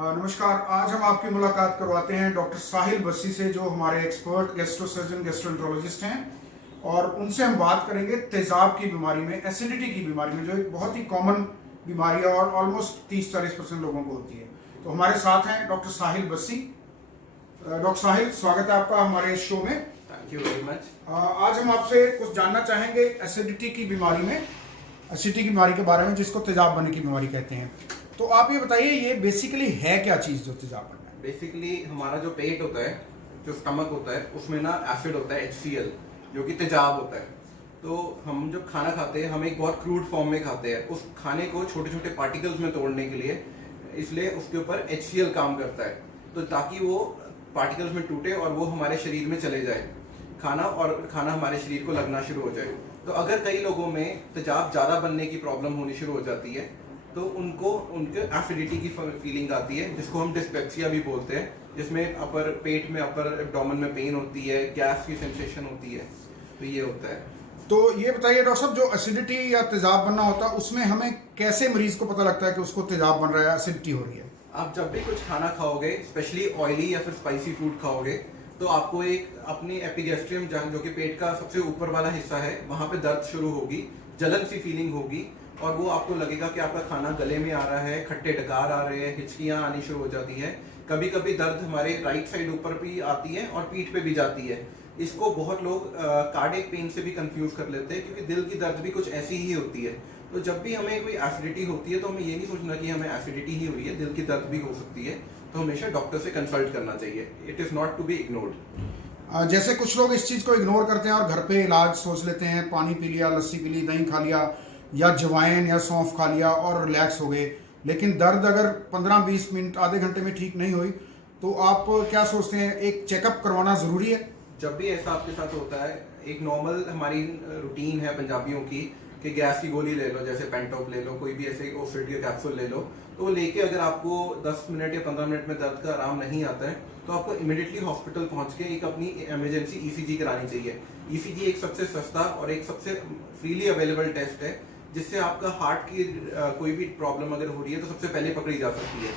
नमस्कार। आज हम आपकी मुलाकात करवाते हैं डॉक्टर साहिल बस्सी से, जो हमारे एक्सपर्ट गैस्ट्रो सर्जन गैस्ट्रोएंटरोलॉजिस्ट हैं, और उनसे हम बात करेंगे तेजाब की बीमारी में, एसिडिटी की बीमारी में, जो एक बहुत ही कॉमन बीमारी है और ऑलमोस्ट 30-40% लोगों को होती है। तो हमारे साथ हैं डॉक्टर साहिल बस्सी। डॉक्टर साहिल, स्वागत है आपका हमारे इस शो में। Thank you very much. आज हम आपसे कुछ जानना चाहेंगे एसिडिटी की बीमारी में, एसिडिटी की बीमारी के बारे में, जिसको तेजाब बनने की बीमारी कहते हैं। तो आप ये बताइए, ये बेसिकली है क्या चीज़ जो तेजाब बनना है? बेसिकली हमारा जो पेट होता है, जो स्टमक होता है, उसमें ना एसिड होता है HCl, जो कि तेजाब होता है। तो हम जब खाना खाते हैं, हम एक बहुत क्रूड फॉर्म में खाते हैं। उस खाने को छोटे छोटे पार्टिकल्स में तोड़ने के लिए, इसलिए उसके ऊपर HCl काम करता है, तो ताकि वो पार्टिकल्स में टूटे और वो हमारे शरीर में चले जाए खाना, और खाना हमारे शरीर को लगना शुरू हो जाए। तो अगर कई लोगों में तेजाब ज़्यादा बनने की प्रॉब्लम होनी शुरू हो जाती है, तो उनके एसिडिटी की फीलिंग आती है, जिसको हम डिस्पेप्सिया भी बोलते हैं, जिसमें अपर पेट में, अपर एब्डोमेन में पेन होती है, गैस की सेंसेशन होती है। तो ये होता है। तो ये बताइए डॉक्टर साहब, जो एसिडिटी या तेजाब बनना होता है, उसमें हमें कैसे मरीज को पता लगता है कि उसको तेजाब बन रहा है, एसिडिटी हो रही है? आप जब भी कुछ खाना खाओगे, स्पेशली ऑयली या फिर स्पाइसी फूड खाओगे, तो आपको एक अपनी एपिगैस्ट्रियम, जो कि पेट का सबसे ऊपर वाला हिस्सा है, वहां पे दर्द शुरू होगी, जलन सी फीलिंग होगी, और वो आपको लगेगा कि आपका खाना गले में आ रहा है, खट्टे डकार आ रहे हैं, हिचकियां आनी शुरू हो जाती है। कभी कभी दर्द हमारे राइट साइड ऊपर भी आती है और पीठ पे भी जाती है। इसको बहुत लोग कार्डियक पेन से भी कंफ्यूज कर लेते हैं, क्योंकि दिल की दर्द भी कुछ ऐसी ही होती है। तो जब भी हमें कोई एसिडिटी होती है, तो हमें ये नहीं सोचना कि हमें एसिडिटी ही हुई है, दिल की दर्द भी हो सकती है। तो हमेशा डॉक्टर से कंसल्ट करना चाहिए। It is not to be ignored. जैसे कुछ लोग इस चीज़ को इग्नोर करते हैं और घर पे इलाज सोच लेते हैं, पानी पी लिया, लस्सी पी ली, दही खा लिया, या जवाइन या सौंफ खा लिया और रिलैक्स हो गए। लेकिन दर्द अगर 15-20 मिनट, आधे घंटे में ठीक नहीं हुई, तो आप क्या सोचते हैं, एक चेकअप करवाना ज़रूरी है? जब भी ऐसा आपके साथ होता है, एक नॉर्मल हमारी रूटीन है पंजाबियों की कि गैस की गोली ले लो, जैसे पेंटॉप ले लो, कोई भी ऐसे ओफिड के कैप्सूल ले लो। तो वो लेके अगर आपको 10 मिनट या 15 मिनट में दर्द का आराम नहीं आता है, तो आपको इमिडिएटली हॉस्पिटल पहुंच के एक अपनी इमरजेंसी ECG करानी चाहिए। ECG एक सबसे सस्ता और एक सबसे फ्रीली अवेलेबल टेस्ट है, जिससे आपका हार्ट की कोई भी प्रॉब्लम अगर हो रही है, तो सबसे पहले पकड़ी जा सकती है।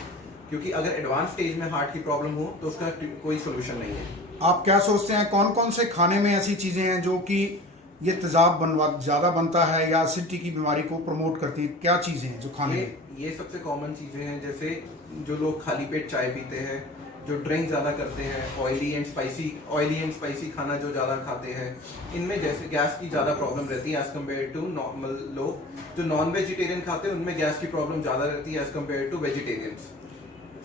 क्योंकि अगर एडवांस स्टेज में हार्ट की प्रॉब्लम हो, तो उसका कोई सोल्यूशन नहीं है। आप क्या सोचते हैं, कौन कौन से खाने में ऐसी चीज़ें हैं जो कि ये तेजाब ज़्यादा बनता है या एसिडिटी की बीमारी को प्रमोट करती हैं? क्या चीज़ें हैं जो खाने में? ये सबसे कॉमन चीज़ें हैं, जैसे जो लोग खाली पेट चाय पीते हैं, जो ड्रिंक ज़्यादा करते हैं, ऑयली एंड स्पाइसी खाना जो ज़्यादा खाते हैं, इनमें जैसे गैस की ज़्यादा प्रॉब्लम रहती है एज़ कम्पेयर टू नॉर्मल लोग। जो नॉन वेजिटेरियन खाते हैं, उनमें गैस की प्रॉब्लम ज़्यादा रहती है एज़ कम्पेयर टू वेजिटेरियंस।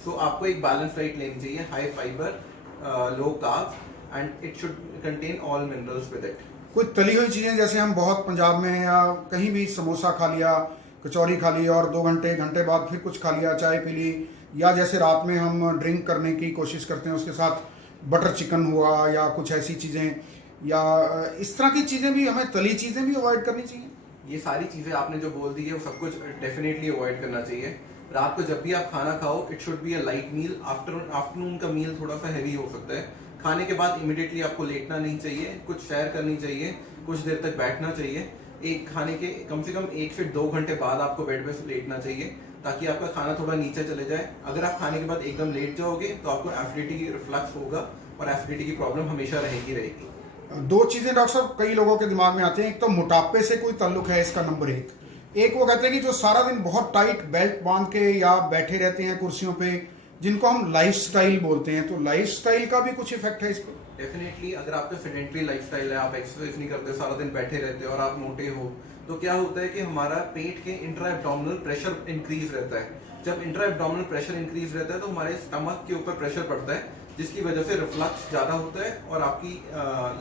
सो आपको एक बैलेंस डाइट लेनी चाहिए, high fibre, low carb, and it should contain all minerals with it. कोई तली हुई चीज़ें, जैसे हम बहुत पंजाब में या कहीं भी समोसा खा लिया, कचौरी खा ली, और 2 घंटे बाद फिर कुछ खा लिया, चाय पी ली, या जैसे रात में हम ड्रिंक करने की कोशिश करते हैं, उसके साथ बटर चिकन हुआ या कुछ ऐसी चीज़ें, या इस तरह की चीज़ें भी, हमें तली चीज़ें भी अवॉइड करनी चाहिए? ये सारी चीज़ें आपने जो बोल दी है, वो सब कुछ डेफिनेटली अवॉइड करना चाहिए। रात को जब भी आप खाना खाओ, it should be a light meal. Afternoon का मील थोड़ा सा हैवी हो सकता है। खाने के बाद इमिडिएटली आपको लेटना नहीं चाहिए, कुछ सैर करनी चाहिए, कुछ देर तक बैठना चाहिए। एक खाने के कम से कम 1 से 2 घंटे बाद आपको बेड में लेटना चाहिए, ताकि आपका खाना थोड़ा नीचे चले जाए। अगर आप खाने के बाद एकदम लेट जाओगे, तो आपको एसिडिटी की रिफ्लक्स होगा, और एसिडिटी की प्रॉब्लम हमेशा रहेगी। 2 चीज़ें डॉक्टर साहब कई लोगों के दिमाग में आती हैं। एक तो मोटापे से कोई ताल्लुक है इसका, नंबर 1। एक वो कहते हैं कि जो सारा दिन बहुत टाइट बेल्ट बांध के या बैठे रहते हैं कुर्सियों पे, जिनको हम लाइफस्टाइल बोलते हैं, तो लाइफस्टाइल का भी कुछ इफेक्ट है इस पर? डेफिनेटली, अगर आपका सेडेंटरी लाइफस्टाइल है, आप एक्सरसाइज नहीं करते, सारा दिन बैठे रहते हो और आप मोटे हो, तो क्या होता है कि हमारा पेट के इंट्रा एब्डोमिनल प्रेशर इंक्रीज रहता है। जब इंट्रा एब्डोमिनल प्रेशर इंक्रीज रहता है, तो हमारे स्टमक के ऊपर प्रेशर पड़ता है, जिसकी वजह से रिफ्लक्स ज़्यादा होता है, और आपकी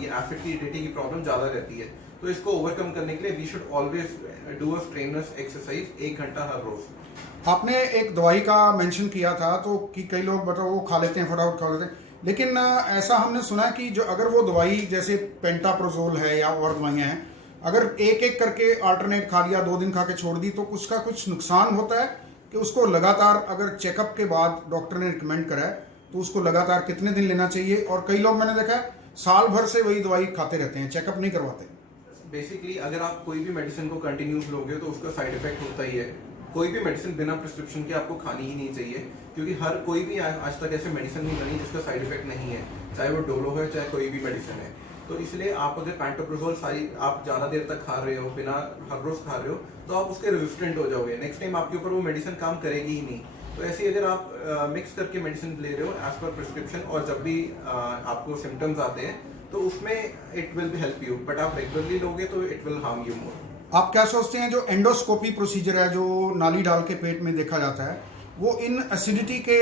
ये एसिडिटी की प्रॉब्लम ज़्यादा रहती है। तो इसको ओवरकम करने के लिए we should always do a strenuous exercise 1 घंटा हर रोज। आपने एक दवाई का मेंशन किया था, तो कि कई लोग बताओ वो खा लेते हैं, फटाफट खा लेते हैं, लेकिन ऐसा हमने सुना है कि जो अगर वो दवाई जैसे पेंटाप्रोजोल है या और दवाइयाँ हैं, अगर एक एक करके अल्टरनेट खा लिया, 2 दिन खा के छोड़ दी, तो उसका कुछ नुकसान होता है कि उसको लगातार, अगर चेकअप के बाद डॉक्टर ने रिकमेंड करा है, तो उसको लगातार कितने दिन लेना चाहिए? और कई लोग मैंने देखा है साल भर से वही दवाई खाते रहते हैं, चेकअप नहीं करवाते। बेसिकली अगर आप कोई भी मेडिसिन को कंटिन्यूस लोगे, तो उसका साइड इफेक्ट होता ही है। कोई भी मेडिसिन बिना प्रिस्क्रिप्शन के आपको खानी ही नहीं चाहिए, क्योंकि हर कोई भी आज तक ऐसे मेडिसिन नहीं बनी जिसका साइड इफेक्ट नहीं है, चाहे वो डोलो है चाहे कोई भी मेडिसिन है। तो इसलिए आप अगर पैंटोप्रोजोल सारी आप ज़्यादा देर तक खा रहे हो, बिना हर रोज खा रहे हो, तो आप उसके रेजिस्टेंट हो जाओगे, नेक्स्ट टाइम आपके ऊपर वो मेडिसिन काम करेगी ही नहीं। तो ऐसे ही अगर आप मिक्स करके मेडिसिन ले रहे हो एज पर प्रिस्क्रिप्शन, और जब भी आपको सिम्टम्स आते हैं तो उसमें it will be help you, but आप रेगुलरली लोगे तो it will harm you more. आप क्या सोचते हैं जो एंडोस्कोपी प्रोसीजर है जो नाली डाल के पेट में देखा जाता है, वो इन एसिडिटी के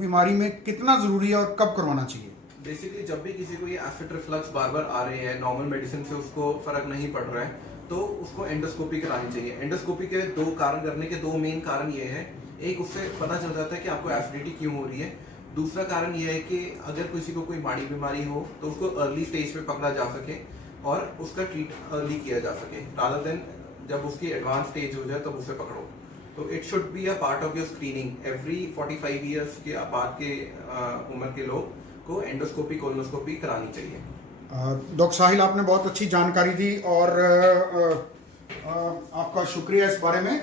बीमारी में कितना ज़रूरी है और कब करवाना चाहिए? बेसिकली जब भी किसी को ये एसिड रिफ्लक्स बार बार आ रहे हैं, नॉर्मल मेडिसिन से उसको फर्क नहीं पड़ रहा है, तो उसको एंडोस्कोपी करानी चाहिए। एंडोस्कोपी के दो कारण करने के दो मेन कारण ये है, एक उससे पता चल जाता है कि आपको एसिडिटी क्यों हो रही है, दूसरा कारण ये है कि अगर किसी को कोई माड़ी बीमारी हो तो उसको अर्ली स्टेज पे पकड़ा जा सके और उसका ट्रीट अर्ली किया जा सके, रादर देन जब उसकी एडवांस स्टेज हो जाए तब उसे पकड़ो। तो it should be a part of your screening. Every 45 years के बाद के उम्र के लोग को एंडोस्कोपी कोलोनोस्कोपी करानी चाहिए। डॉक्टर साहिल, आपने बहुत अच्छी जानकारी दी और आपका शुक्रिया इस बारे में।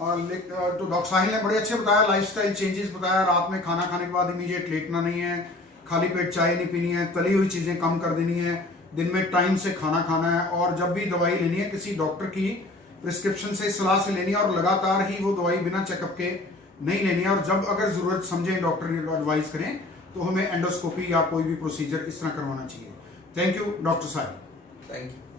तो डॉक्टर साहिल ने बड़े अच्छे बताया, लाइफस्टाइल चेंजेस बताया, रात में खाना खाने के बाद इमीडिएट लेटना नहीं है, खाली पेट चाय नहीं पीनी है, तली हुई चीज़ें कम कर देनी है, दिन में टाइम से खाना खाना है, और जब भी दवाई लेनी है किसी डॉक्टर की प्रिस्क्रिप्शन से, सलाह से लेनी है, और लगातार ही वो दवाई बिना चेकअप के नहीं लेनी है, और जब अगर ज़रूरत समझें डॉक्टर एडवाइस करें तो हमें एंडोस्कोपी या कोई भी प्रोसीजर इस तरह करवाना चाहिए। Thank you doctor Sahil. Thank you.